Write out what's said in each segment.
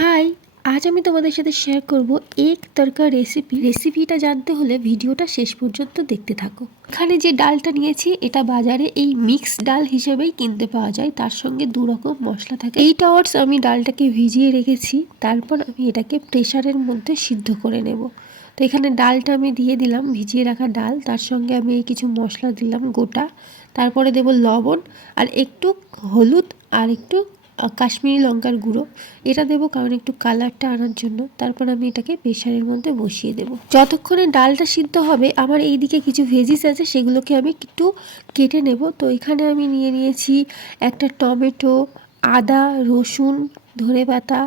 High, আজ আমি তোমাদের সাথে শেয়ার করব এক তরকা রেসিপিটা জানতে হলে ভিডিওটা শেষ পর্যন্ত দেখতে থাকো। এখানে যে ডালটা নিয়েছি এটা বাজারে এই মিক্স ডাল হিসেবেই কিনতে পাওয়া যায়, তার সঙ্গে দু রকম মশলা থাকে। 8 আওয়ার্স আমি ডালটাকে ভিজিয়ে রেখেছি, তারপর আমি এটাকে প্রেসারের মধ্যে সিদ্ধ করে নেব। তো এখানে ডালটা আমি দিয়ে দিলাম, ভিজিয়ে রাখা ডাল, তার সঙ্গে আমি কিছু মশলা দিলাম গোটা, তারপরে দেব লবণ আর একটু হলুদ আর একটু কাশ্মীরি লঙ্কার গুঁড়ো। এটা দেবো কারণ একটু কালারটা আনার জন্য। তারপর আমি এটাকে প্রেসারের মধ্যে বসিয়ে দেবো। যতক্ষণে ডালটা সিদ্ধ হবে আমার এইদিকে কিছু ভেজিস আছে, সেগুলোকে আমি একটু কেটে নেব। তো এখানে আমি নিয়েছি একটা টমেটো, আদা, রসুন, ধনেপাতা,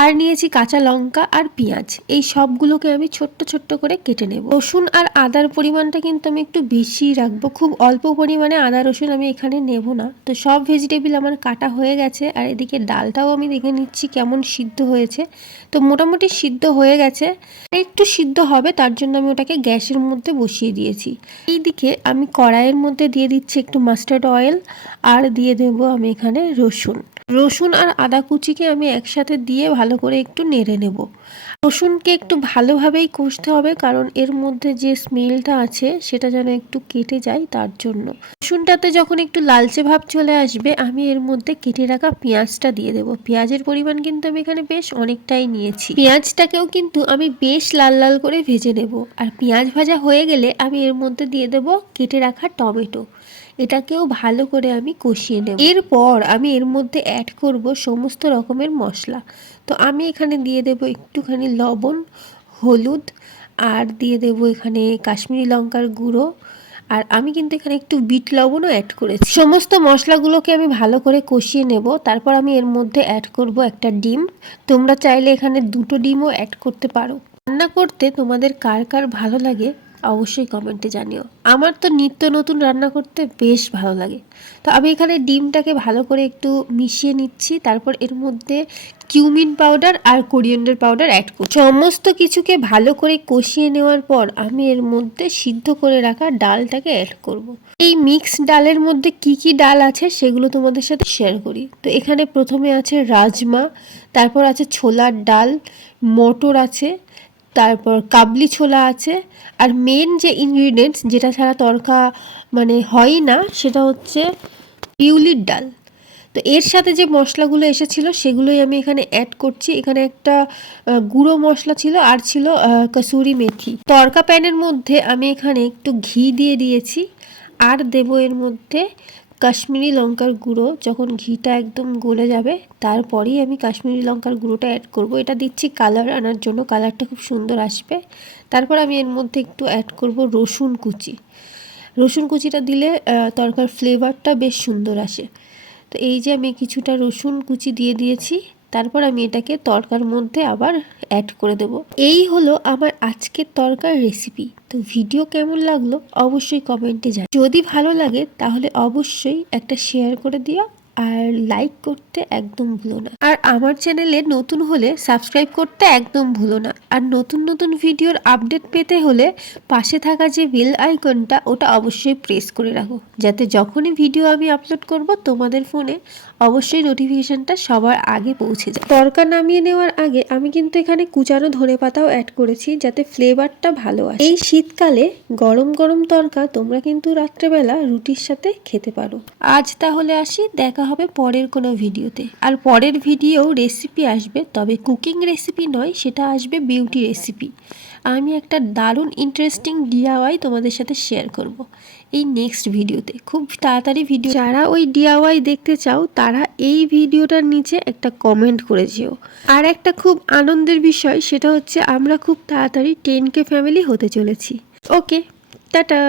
আর নিয়েছি কাঁচা লঙ্কা আর পেঁয়াজ। এই সবগুলোকে আমি ছোট্ট ছোট্ট করে কেটে নেব। রসুন আর আদার পরিমাণটা কিন্তু আমি একটু বেশি রাখবো, খুব অল্প পরিমাণে আদা রসুন আমি এখানে নেব না। তো সব ভেজিটেবিল আমার কাটা হয়ে গেছে, আর এদিকে ডালটাও আমি দেখে নিচ্ছি কেমন সিদ্ধ হয়েছে। তো মোটামুটি সিদ্ধ হয়ে গেছে, একটু সিদ্ধ হবে, তার জন্য আমি ওটাকে গ্যাসের মধ্যে বসিয়ে দিয়েছি। এইদিকে আমি কড়াইয়ের মধ্যে দিয়ে দিচ্ছি একটু মাস্টার্ড অয়েল, আর দিয়ে দেবো আমি এখানে রসুন আর আদা কুচিকে আমি একসাথে দিয়ে ভালো করে একটু নেড়ে নেব। রসুনকে একটু ভালোভাবেই কষতে হবে, কারণ এর মধ্যে যে স্মেলটা আছে সেটা যেন একটু কেটে যায়, তার জন্য। রসুনটাতে যখন একটু লালচে ভাব চলে আসবে আমি এর মধ্যে কেটে রাখা পেঁয়াজটা দিয়ে দেবো। পেঁয়াজের পরিমাণ কিন্তু আমি এখানে বেশ অনেকটাই নিয়েছি। পেঁয়াজটাকেও কিন্তু আমি বেশ লাল লাল করে ভেজে নেব। আর পেঁয়াজ ভাজা হয়ে গেলে আমি এর মধ্যে দিয়ে দেবো কেটে রাখা টমেটো। এটাকেও ভালো করে আমি কষিয়ে নেব। এরপর আমি এর মধ্যে অ্যাড করব সমস্ত রকমের মশলা। তো আমি এখানে দিয়ে দেব একটুখানি লবণ, হলুদ, আর দিয়ে দেব এখানে কাশ্মীরি লঙ্কার গুঁড়ো, আর আমি কিন্তু এখানে একটু বিট লবণও অ্যাড করেছি। সমস্ত মশলাগুলোকে আমি ভালো করে কষিয়ে নেব। তারপর আমি এর মধ্যে অ্যাড করব একটা ডিম। তোমরা চাইলে এখানে 2টো ডিমও অ্যাড করতে পারো। রান্না করতে তোমাদের কার কার ভালো লাগে অবশ্যই কমেন্টে জানিও। আমার তো নিত্য নতুন রান্না করতে বেশ ভালো লাগে। তো আমি এখানে ডিমটাকে ভালো করে একটু মিশিয়ে নিচ্ছি। তারপর এর মধ্যে কিউমিন পাউডার আর কোরিয়ান্ডার পাউডার অ্যাড করছি। সমস্ত কিছুকে ভালো করে কষিয়ে নেওয়ার পর আমি এর মধ্যে সিদ্ধ করে রাখা ডালটাকে অ্যাড করব। এই মিক্স ডালের মধ্যে কি কি ডাল আছে সেগুলো তোমাদের সাথে শেয়ার করি। তো এখানে প্রথমে আছে রাজমা, তারপর আছে ছোলার ডাল, মটর আছে, তারপর কাবলি ছোলা আছে, আর মেন যে ইনগ্রিডিয়েন্টস যেটা ছাড়া তরকা হয়ই না সেটা হচ্ছে বিউলির ডাল। তো এর সাথে যে মশলাগুলো এসেছিলো সেগুলোই আমি এখানে অ্যাড করছি। এখানে একটা গুঁড়ো মশলা ছিল, আর ছিল কসুরি মেথি। তরকা প্যানের মধ্যে আমি এখানে একটু ঘি দিয়ে দিয়েছি, আর দেবো এর মধ্যে কাশ্মীরি লঙ্কার গুঁড়ো। যখন ঘিটা একদম গলে যাবে তারপরেই আমি কাশ্মীরি লঙ্কার গুঁড়োটা অ্যাড করব। এটা দিচ্ছি কালার আনার জন্য, কালারটা খুব সুন্দর আসবে। তারপর আমি এর মধ্যে একটু অ্যাড করব রসুন কুচিটা দিলে তরকার ফ্লেভারটা বেশ সুন্দর আসে। তো এই যে আমি কিছুটা রসুন কুচি দিয়ে দিয়েছি, তারপর আমি এটাকে তরকার মধ্যে আবার অ্যাড করে দেব। এই হলো আমার আজকের তরকার রেসিপি। তো ভিডিও কেমন লাগলো অবশ্যই কমেন্টে জানাও। যদি ভালো লাগে তাহলে অবশ্যই একটা শেয়ার করে দিও, আর লাইক করতে একদম ভুলো না। আর আমার চ্যানেলে নতুন হলে সাবস্ক্রাইব করতে একদম ভুলো না। আর নতুন নতুন ভিডিওর আপডেট পেতে হলে পাশে থাকা যে বেল আইকনটা ওটা অবশ্যই প্রেস করে রাখো, যাতে যখনই ভিডিও আমি আপলোড করব তোমাদের ফোনে অবশ্যই নোটিফিকেশনটা সবার আগে পৌঁছে যায়। তরকা নামিয়ে নেওয়ার আগে আমি কিন্তু এখানে কুচানো ধনেপাতাও অ্যাড করেছি, যাতে ফ্লেভারটা ভালো আসে। এই শীতকালে গরম গরম তরকা তোমরা কিন্তু রাত্রেবেলা রুটির সাথে খেতে পারো। আজ তাহলে আসি, দেখা হবে পরের কোনো ভিডিওতে। আর পরের ভিডিও রেসিপি আসবে, তবে কুকিং রেসিপি নয়, সেটা আসবে বিউটি রেসিপি। আমি একটা দারুণ ইন্টারেস্টিং ডিআইওয়াই তোমাদের সাথে শেয়ার করব এই নেক্সট ভিডিওতে, খুব তাড়াতাড়ি ভিডিও। যারা ওই ডিআইওয়াই দেখতে চাও তারা এই ভিডিওটার নিচে একটা কমেন্ট করে যেও। আর একটা খুব আনন্দের বিষয় সেটা হচ্ছে আমরা খুব তাড়াতাড়ি 10K ফ্যামিলি হতে চলেছি। ওকে, টাটা।